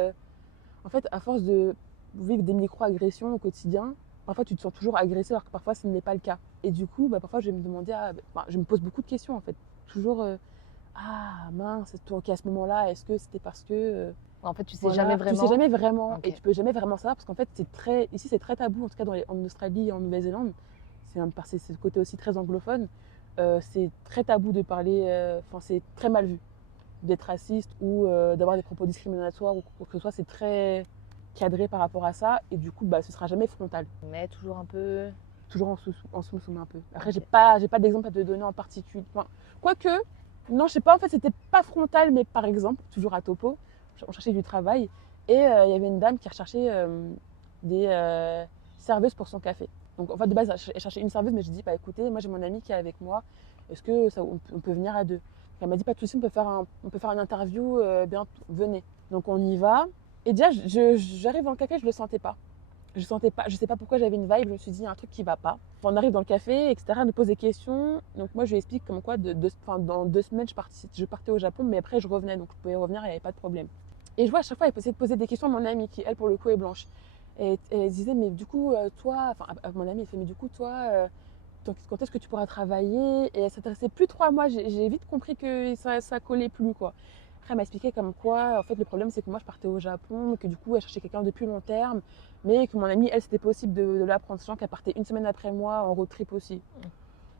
en fait à force de vivre des micro-agressions au quotidien, parfois tu te sens toujours agressé alors que parfois ce n'est pas le cas. Et du coup parfois je vais me demander je me pose beaucoup de questions en fait, toujours mince, ok, à ce moment-là est-ce que c'était parce que En fait, tu sais voilà, jamais vraiment. Tu sais jamais vraiment. Ok. Et tu peux jamais vraiment savoir parce qu'en fait, ici c'est très tabou, en tout cas en Australie et en Nouvelle-Zélande. C'est le côté aussi très anglophone. C'est très tabou de parler, c'est très mal vu d'être raciste ou d'avoir des propos discriminatoires ou quoi que ce soit. C'est très cadré par rapport à ça et du coup, ce sera jamais frontal. Mais toujours un peu. Toujours en sous-main un peu. Après, Ok. j'ai pas d'exemple à te donner en particulier. Quoique, non, je sais pas, en fait, c'était pas frontal, mais par exemple, toujours à Topo, on cherchait du travail et il y avait une dame qui recherchait des serveuses pour son café. Donc en fait de base elle cherchait une serveuse, mais je dis bah écoutez, moi j'ai mon ami qui est avec moi, est-ce que on peut venir à deux? Elle m'a dit pas de souci, on peut faire une interview, bientôt, venez. Donc on y va. Et déjà j'arrive dans le café, je le sentais pas. Je sentais pas, je sais pas pourquoi j'avais une vibe, je me suis dit il y a un truc qui va pas. Enfin, on arrive dans le café, etc. Elle nous pose des questions. Donc moi je lui explique comme quoi dans 2 semaines je partais au Japon, mais après je revenais, donc je pouvais revenir, il n'y avait pas de problème. Et je vois à chaque fois elle essayait de poser des questions à mon amie qui elle pour le coup est blanche. Et elle disait mais du coup toi, enfin à mon amie elle fait mais du coup toi, quand est-ce que tu pourras travailler? Et elle s'intéressait plus trop à moi. J'ai vite compris que ça collait plus quoi. Après, elle m'a expliqué comme quoi, en fait, le problème, c'est que moi, je partais au Japon, que du coup, elle cherchait quelqu'un de plus long terme, mais que mon amie, elle, c'était possible de l'apprendre, sachant qu'elle partait une semaine après moi en road trip aussi.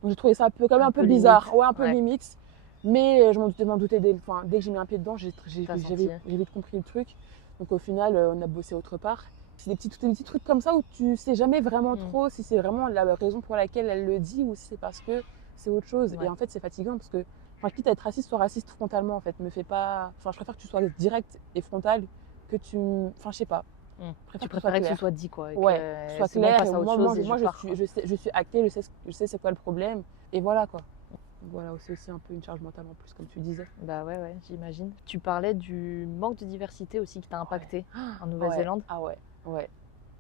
Donc, j'ai trouvé ça quand même un peu bizarre, limite. ouais, un peu Ouais. limite. Mais je m'en doutais dès que j'ai mis un pied dedans, j'ai T'as senti. vite compris le truc. Donc, au final, on a bossé autre part. C'est des petits trucs comme ça où tu sais jamais vraiment trop si c'est vraiment la raison pour laquelle elle le dit ou si c'est parce que c'est autre chose. Ouais. Et en fait, c'est fatigant parce que, enfin, quitte à être raciste, sois raciste frontalement en fait. Me fais pas. Enfin, je préfère que tu sois direct et frontal que tu. Enfin, je sais pas. Tu préférais que ce soit dit quoi. Et Ouais, que que ce soit c'est bon, on clair. passe Et à autre chose et je pars, quoi. je suis actée, je sais c'est quoi le problème. Et voilà quoi. Donc, voilà, c'est aussi un peu une charge mentale en plus, comme tu disais. Bah ouais, j'imagine. Tu parlais du manque de diversité aussi qui t'a impacté en Nouvelle-Zélande. Ah ouais, ouais.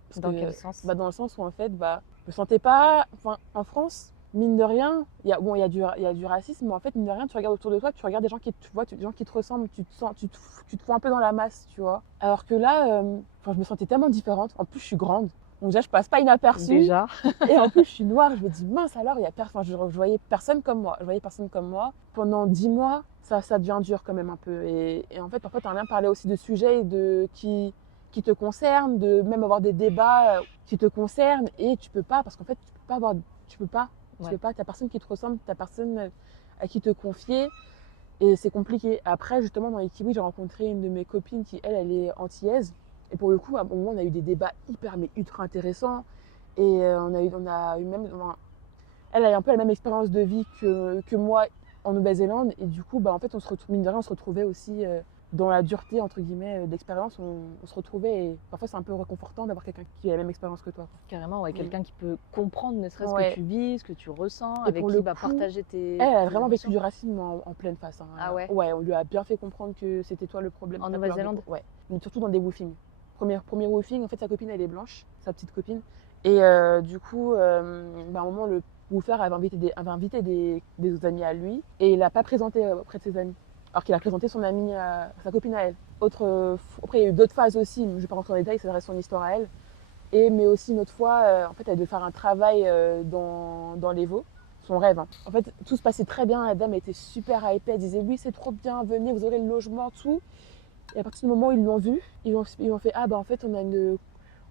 Parce Dans que, quel sens? bah, dans le sens où en fait, bah, je me sentais pas. Enfin, en France, mine de rien, il y a du racisme, mais en fait, mine de rien, tu regardes autour de toi, tu regardes des gens des gens qui te ressemblent, tu te fous un peu dans la masse, tu vois. Alors que là, enfin, je me sentais tellement différente. En plus, je suis grande. Donc déjà, je passe pas inaperçue. Déjà. Et en plus, je suis noire. Je me dis, mince alors, il y a enfin, je voyais personne comme moi. Je voyais personne comme moi. Pendant 10 mois, ça devient dur quand même un peu. Et en fait, parfois, tu as bien parlé aussi de sujets qui te concernent, de même avoir des débats qui te concernent. Et tu peux pas, parce qu'en fait, tu peux pas. Tu peux pas. T'as personne qui te ressemble, t'as personne à qui te confier. Et c'est compliqué. Après, justement, dans les Kiwis, j'ai rencontré une de mes copines qui, elle est antillaise. Et pour le coup, à un moment, on a eu des débats mais ultra intéressants. Et on a eu même. Enfin, elle a un peu la même expérience de vie que moi en Nouvelle-Zélande. Et du coup, bah, en fait, mine de rien, on se retrouvait aussi dans la dureté, entre guillemets, d'expérience. On se retrouvait. Et parfois, c'est un peu réconfortant d'avoir quelqu'un qui a la même expérience que toi, quoi. Carrément, ouais, quelqu'un qui peut comprendre ne serait-ce Ouais. que tu vis, ce que tu ressens, Et avec pour qui le va coup, partager tes. Elle a tes vraiment vécu émotions. du racisme en pleine face. Hein. Ah ouais? Ouais, on lui a bien fait comprendre que c'était toi le problème. En ta couleur de Nouvelle-Zélande? peau. Ouais. Mais surtout dans des woofings. Premier woofing, en fait, sa copine, elle est blanche, sa petite copine. Et du coup, bah, à un moment, le woofer avait invité des amis à lui. Et il l'a pas présenté auprès de ses amis. Alors qu'il a présenté son amie, sa copine à elle. Après, il y a eu d'autres phases aussi. Je ne vais pas rentrer dans les détails, ça reste son histoire à elle. Mais aussi une autre fois, en fait, elle devait faire un travail dans l'Evo. Son rêve. Hein. En fait, tout se passait très bien. La dame était super hypée. Elle disait oui, c'est trop bien, venez, vous aurez le logement, tout. Et à partir du moment où ils l'ont vu, ils ont fait ah bah en fait on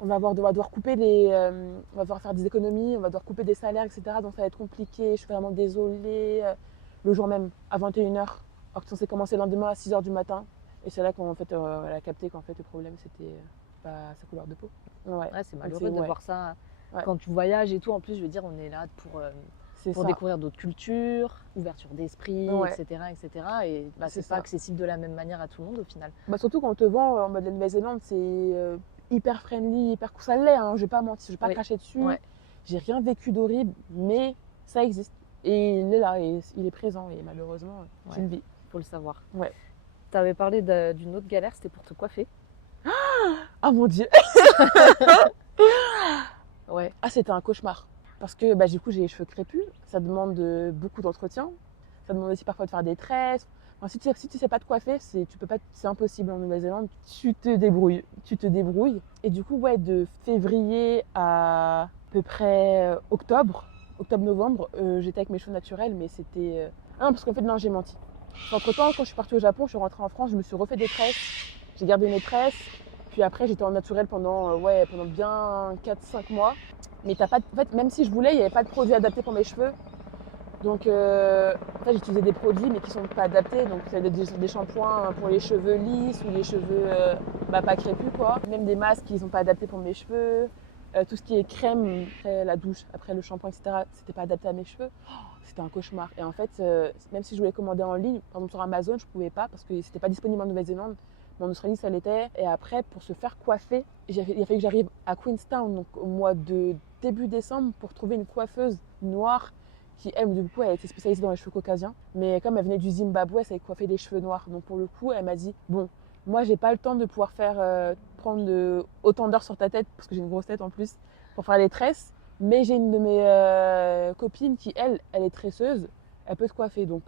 va devoir couper on va devoir faire des économies, on va devoir couper des salaires, etc. Donc ça va être compliqué. Je suis vraiment désolée. Le jour même à 21h, alors que c'est censé commencer le lendemain à 6h du matin. Et c'est là qu'en fait elle a capté qu'en fait le problème c'était sa couleur de peau. Ouais, Ouais, c'est malheureux de voir ça. Ouais. Quand tu voyages et tout, en plus, je veux dire, on est là pour ça. découvrir d'autres cultures, ouverture d'esprit, Ouais. etc. Et bah, C'est c'est pas ça. accessible de la même manière à tout le monde au final. Bah, surtout quand on te vend en mode la Nouvelle-Zélande, c'est hyper friendly, hyper cool. Ça l'est, hein, je vais pas mentir, je vais pas Oui. cracher dessus. Ouais. J'ai rien vécu d'horrible, mais ça existe. Et il est là, et il est présent, et malheureusement, tu le vis. Faut le savoir. Ouais. Tu avais parlé d'une autre galère, c'était pour te coiffer. Ah mon dieu. Ouais. Ah, c'était un cauchemar. Parce que bah, du coup, j'ai les cheveux crépus, ça demande beaucoup d'entretien. Ça demande aussi parfois de faire des tresses. Enfin, si tu sais pas te coiffer, c'est impossible en Nouvelle-Zélande. Tu te débrouilles. Et du coup, ouais, de février à peu près octobre-novembre, j'étais avec mes cheveux naturels, mais c'était... Ah non, parce qu'en fait, non, j'ai menti. Entre-temps, quand je suis partie au Japon, je suis rentrée en France, je me suis refait des tresses. J'ai gardé mes tresses. Puis après, j'étais en naturel pendant bien 4-5 mois. Mais en fait, même si je voulais, il n'y avait pas de produit adapté pour mes cheveux. Donc, en fait, j'utilisais des produits, mais qui ne sont pas adaptés. Donc, c'est des shampoings pour les cheveux lisses ou les cheveux pas crépus, quoi. Même des masques qui ne sont pas adaptés pour mes cheveux. Tout ce qui est crème, après la douche, après le shampoing, etc., c'était pas adapté à mes cheveux. Oh, c'était un cauchemar. Et en fait, même si je voulais commander en ligne, par exemple sur Amazon, je pouvais pas parce que c'était pas disponible en Nouvelle-Zélande. Mais en Australie, ça l'était. Et après, pour se faire coiffer, il a fallu que j'arrive à Queenstown, donc au mois de début décembre, pour trouver une coiffeuse noire qui, elle, du coup, elle était spécialisée dans les cheveux caucasiens. Mais comme elle venait du Zimbabwe, elle savait coiffer des cheveux noirs. Donc pour le coup, elle m'a dit, bon, moi, j'ai pas le temps de pouvoir prendre autant d'heures sur ta tête, parce que j'ai une grosse tête en plus, pour faire les tresses. Mais j'ai une de mes copines qui, elle est tresseuse, elle peut te coiffer. Donc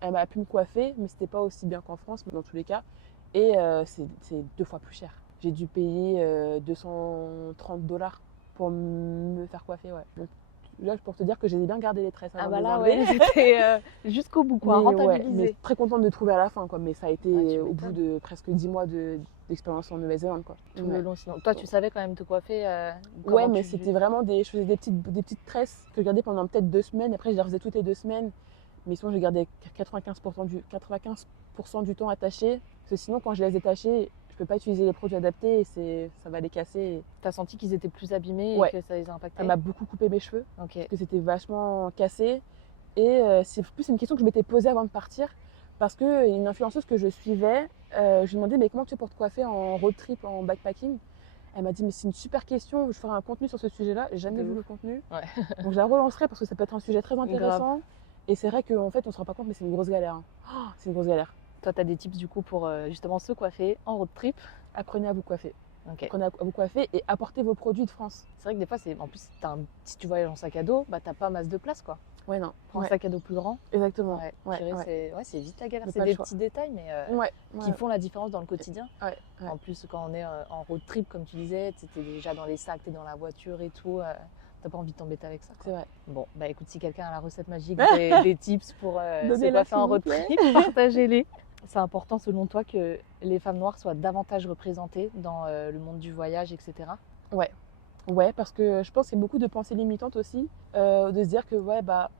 elle m'a pu me coiffer, mais c'était pas aussi bien qu'en France, mais dans tous les cas. Et c'est 2 fois plus cher. J'ai dû payer $230 pour me faire coiffer, ouais. Donc, là, pour te dire que j'ai bien gardé les tresses. Ah Avant bah de les là, enlever. ouais, c'était jusqu'au bout, quoi, Mais, ouais, rentabilisé. mais très contente de trouver à la fin, quoi. Mais ça a été Ouais, tu au bout de presque 10 mois d'expérience en Nouvelle-Zélande, quoi. Tout Ouais. le long, sinon. Toi, tu savais quand même te coiffer Ouais, comment mais tu- c'était vraiment je faisais des petites tresses que je gardais pendant peut-être 2 semaines. Après, je les refaisais toutes les 2 semaines. Mais sinon, j'ai gardé 95% du temps attachées. Parce que sinon, quand je les ai tachées, je peux pas utiliser les produits adaptés et ça va les casser. T'as senti qu'ils étaient plus abîmés Ouais. et que ça les a impactés? Ça m'a beaucoup coupé mes cheveux, Ok. parce que c'était vachement cassé. Et c'est plus une question que je m'étais posée avant de partir. Parce qu'une influenceuse que je suivais, je lui demandais mais comment tu fais pour te coiffer en road trip, en backpacking. Elle m'a dit mais c'est une super question, je ferai un contenu sur ce sujet-là. J'ai jamais De vu ouf. le contenu. Ouais. Donc je la relancerai parce que ça peut être un sujet très intéressant. Et c'est vrai qu'en fait on se rend pas compte mais c'est une grosse galère. Hein. Oh, c'est une grosse galère. Toi, t'as des tips du coup pour justement se coiffer en road trip? Apprenez à vous coiffer. Ok. Apprenez à vous coiffer et apportez vos produits de France. C'est vrai que des fois, en plus, si tu voyages en sac à dos, bah t'as pas masse de place, quoi. Ouais, non. Prends Ouais, un sac à dos plus grand. exactement. Ouais. Ouais, Purée, ouais. c'est vite la galère. Mais C'est pas le des choix. petits détails, mais Ouais, qui ouais. font la différence dans le quotidien. Ouais, ouais. En plus, quand on est en road trip, comme tu disais, t'es déjà dans les sacs, t'es dans la voiture et tout. T'as pas envie de t'embêter avec ça, quoi. C'est vrai. Bon, bah écoute, si quelqu'un a la recette magique, des tips pour se Donnez-la, coiffer en s'il vous road plaît. trip, partagez-les. C'est important selon toi que les femmes noires soient davantage représentées dans le monde du voyage, etc. Ouais, parce que je pense qu'il y a beaucoup de pensées limitantes aussi, de se dire que, ouais, bah,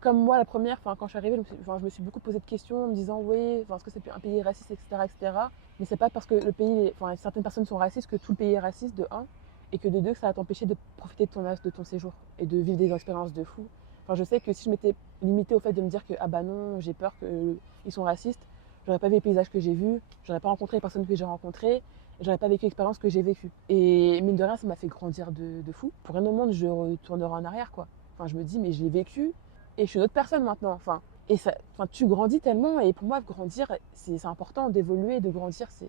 comme moi, la première, quand je suis arrivée, je me suis beaucoup posé de questions en me disant, oui, est-ce que c'est un pays raciste, etc., etc. Mais c'est pas parce que certaines personnes sont racistes que tout le pays est raciste, de un, et que de deux, que ça va t'empêcher de profiter de ton séjour et de vivre des expériences de fou. Enfin, je sais que si je m'étais limitée au fait de me dire que, ah bah non, j'ai peur qu'ils sont racistes, j'aurais pas vu les paysages que j'ai vus, j'aurais pas rencontré les personnes que j'ai rencontrées, j'aurais pas vécu l'expérience que j'ai vécue. Et mine de rien, ça m'a fait grandir de fou. Pour rien au monde, je retournerai en arrière, quoi. Enfin, je me dis, mais je l'ai vécu et je suis une autre personne maintenant. Enfin, tu grandis tellement et pour moi, grandir, c'est important d'évoluer, de grandir, c'est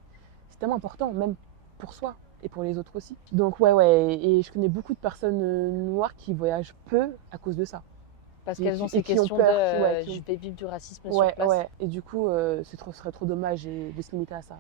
tellement important, même pour soi et pour les autres aussi. Donc ouais, et je connais beaucoup de personnes noires qui voyagent peu à cause de ça. Parce Et qu'elles ont qui- ces et qui ont questions peur, de qui ont- je vais vivre du racisme Ouais, sur place. ouais. Et du coup, ce serait trop dommage de se limiter à ça.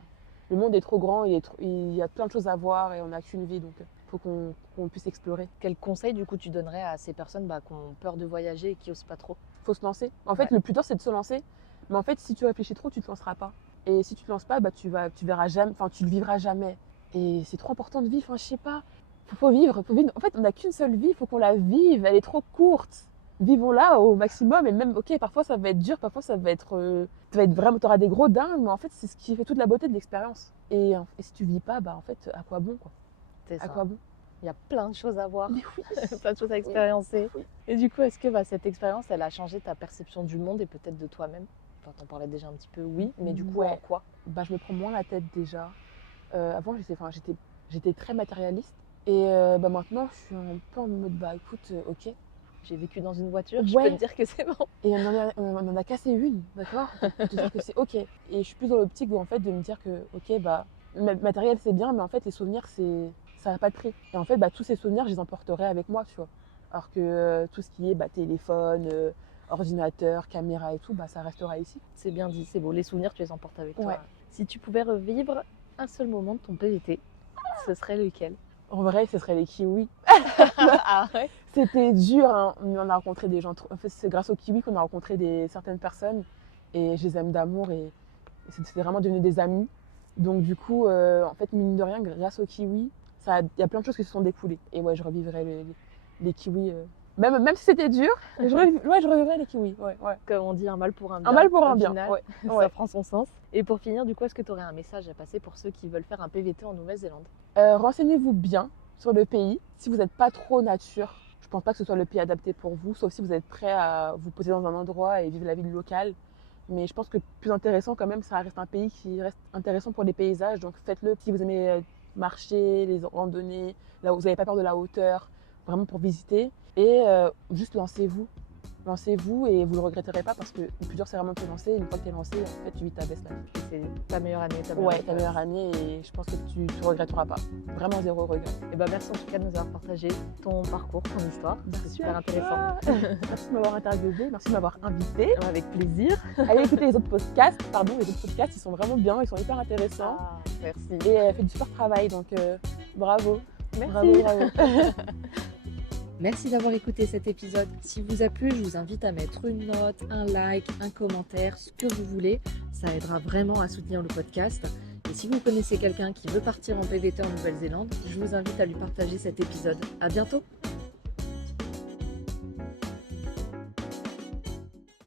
Le monde est trop grand, il y a plein de choses à voir et on n'a qu'une vie, donc il faut qu'on puisse explorer. Quel conseil du coup tu donnerais à ces personnes qui ont peur de voyager et qui osent pas trop? Il faut se lancer. En fait, Ouais. le plus dur, c'est de se lancer. Mais en fait, si tu réfléchis trop, tu te lanceras pas. Et si tu te lances pas, bah, tu verras jamais, tu le vivras jamais. Et c'est trop important de vivre, je sais pas. Faut vivre. En fait, on n'a qu'une seule vie, il faut qu'on la vive. Elle est trop courte. Vivons-la au maximum. Et même, ok, parfois ça va être dur, parfois ça va être vraiment, t'auras des gros dingues, mais en fait, c'est ce qui fait toute la beauté de l'expérience. Et si tu vis pas, bah en fait, à quoi bon, quoi? C'est À ça. quoi bon? Il y a plein de choses à voir, Mais oui. plein de choses à expériencer. Oui. Et du coup, est-ce que cette expérience, elle a changé ta perception du monde et peut-être de toi-même? Enfin, t'en parlais déjà un petit peu, oui, mais du coup, Ouais. en quoi? Bah, je me prends moins la tête déjà. Avant, j'étais très matérialiste. Et bah, maintenant, je suis un peu en mode, bah écoute, ok. J'ai vécu dans une voiture, je Ouais. peux te dire que c'est bon. Et on en a cassé une, d'accord? Pour te dire que c'est ok. Et je suis plus dans l'optique en fait, de me dire que, ok, bah, matériel c'est bien, mais en fait, les souvenirs, ça n'a pas de prix. Et en fait, bah, tous ces souvenirs, je les emporterai avec moi, tu vois. Alors que tout ce qui est téléphone, ordinateur, caméra et tout, bah, ça restera ici. C'est bien dit, c'est beau. Les souvenirs, tu les emportes avec toi. Ouais. Si tu pouvais revivre un seul moment de ton PVT, ce serait lequel? En vrai, ce serait les kiwis. Ah ouais? C'était dur, hein. On a rencontré des gens. En fait, c'est grâce aux kiwis qu'on a rencontré certaines personnes. Et je les aime d'amour. Et c'était vraiment devenu des amis. Donc, du coup, en fait, mine de rien, grâce aux kiwis, il y a plein de choses qui se sont découlées. Et ouais, je revivrais les kiwis. Même si c'était dur, je revivrais les kiwis. Ouais, ouais. Comme on dit, un mal pour un bien. Un mal pour un Au bien. final, Ouais, ça ouais. prend son sens. Et pour finir, du coup, est-ce que tu aurais un message à passer pour ceux qui veulent faire un PVT en Nouvelle-Zélande? Renseignez-vous bien sur le pays. Si vous n'êtes pas trop nature, je pense pas que ce soit le pays adapté pour vous, sauf si vous êtes prêt à vous poser dans un endroit et vivre la vie locale. Mais je pense que le plus intéressant quand même, ça reste un pays qui reste intéressant pour les paysages. Donc faites-le si vous aimez marcher, les randonnées, là où vous n'avez pas peur de la hauteur, vraiment pour visiter. Et juste lancez-vous. Lancez-vous et vous ne le regretterez pas parce que le plus dur c'est vraiment de te lancer. Une fois que tu es lancé, en fait, tu vis ta best life. C'est ta meilleure année, Ta meilleure année et je pense que tu ne regretteras pas. Vraiment zéro regret. Et bah merci en tout cas de nous avoir partagé ton parcours, ton histoire. C'est super intéressant. Merci de m'avoir interviewé, merci de m'avoir invité. Avec plaisir. Allez écouter les autres podcasts, ils sont vraiment bien, ils sont hyper intéressants. Ah, merci. Et elle fait du super travail, donc bravo. Merci. Bravo. Merci d'avoir écouté cet épisode. Si vous a plu, je vous invite à mettre une note, un like, un commentaire, ce que vous voulez. Ça aidera vraiment à soutenir le podcast. Et si vous connaissez quelqu'un qui veut partir en PVT en Nouvelle-Zélande, je vous invite à lui partager cet épisode. À bientôt!